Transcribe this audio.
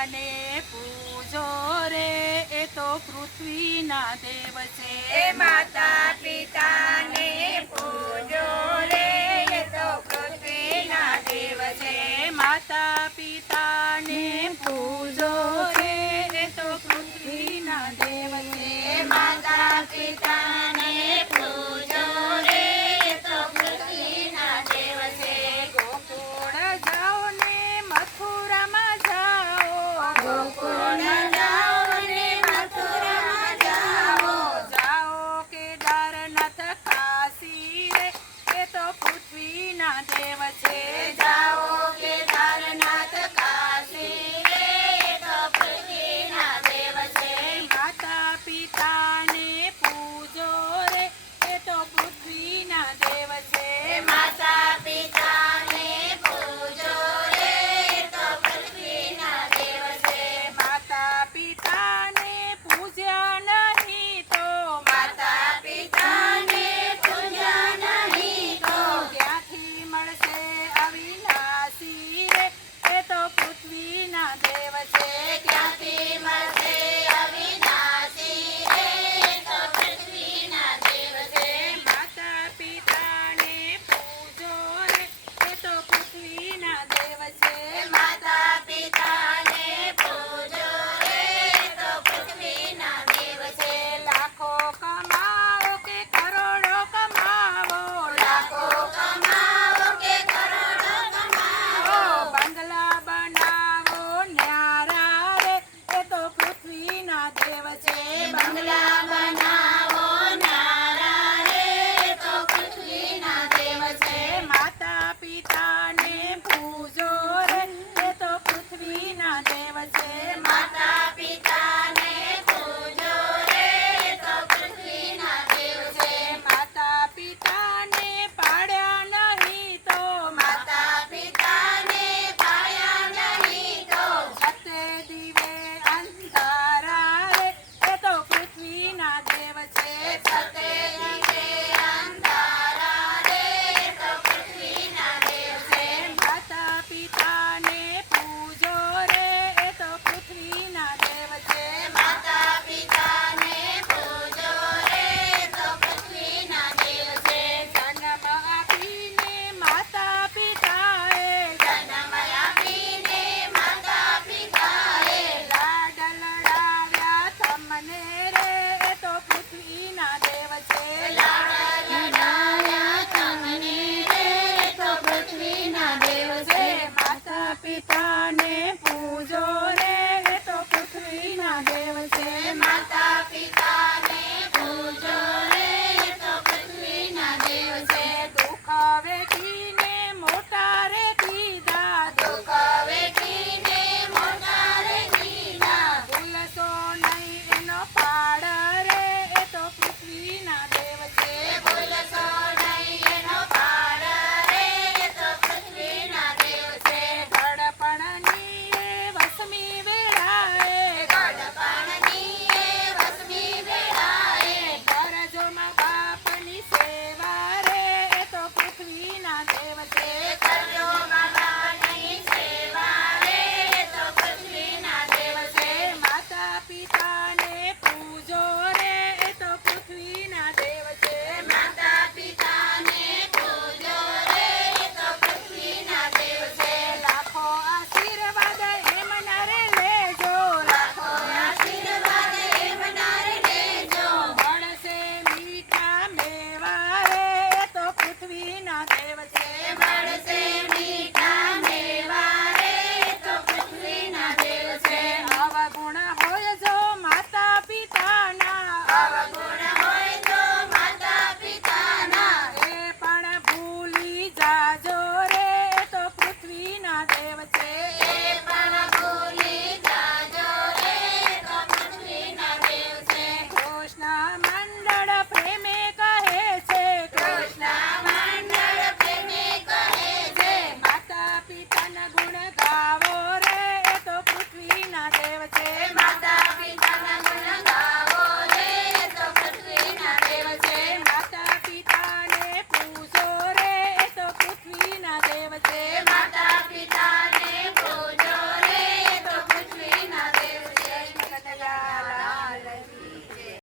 પિતાને પૂજો રે એ તો પૃથ્વીના દેવ છે. માતા પિતાને પૂજો રે એ તો પૃથ્વીના દેવ છે. માતા પિતાને પૂજો રે એ તો પૃથ્વીના દેવ છે. માતા પિતાને પૂજો રે એ તો પૃથ્વીના દેવ છે. ગોકુળ જાઓ ને મથુરામાં જાઓ. ગોકુળ જાઓ ને મથુરામાં જાઓ. જાઓ કેદારનાથ કાશી રે એ તો પૃથ્વીના દેવ છે. જાઓ કેદારનાથ કાશી રે એ તો પૃથ્વીના દેવ છે. માતા પિતાને પૂજો રે એ તો પૃથ્વીના દેવ છે. માતા પિતાને પૂજો રે એ તો પૃથ્વીના દેવ છે. માતા પિતાને પૂજ્યા નહીં તો માતા પિતાને પૂજ્યા નહીં તો ક્યાંથી મળશે અવિનાશી રે એ તો પૃથ્વીના દેવ છે. ક્યાંથી મળશે અવિનાશી રે એ તો પૃથ્વીના દેવ છે. માતા પિતાને પૂજો રે એ તો પૃથ્વીના દેવ છે. માતા પિતાને પૂજો રે એ તો પૃથ્વીના દેવ છે. લાખો કમાવો કે કરોડો કમાવો. લાખો કમાવો કે કરોડો કમાવો. બંગલા બનાવો ન્યારા રે એ તો પૃથ્વીના દેવ છે. બંગલા બનાવો નારા રે એ તો પૃથ્વીના દેવ છે. માતા પિતાને પૂજો રે એ તો પૃથ્વીના દેવ છે.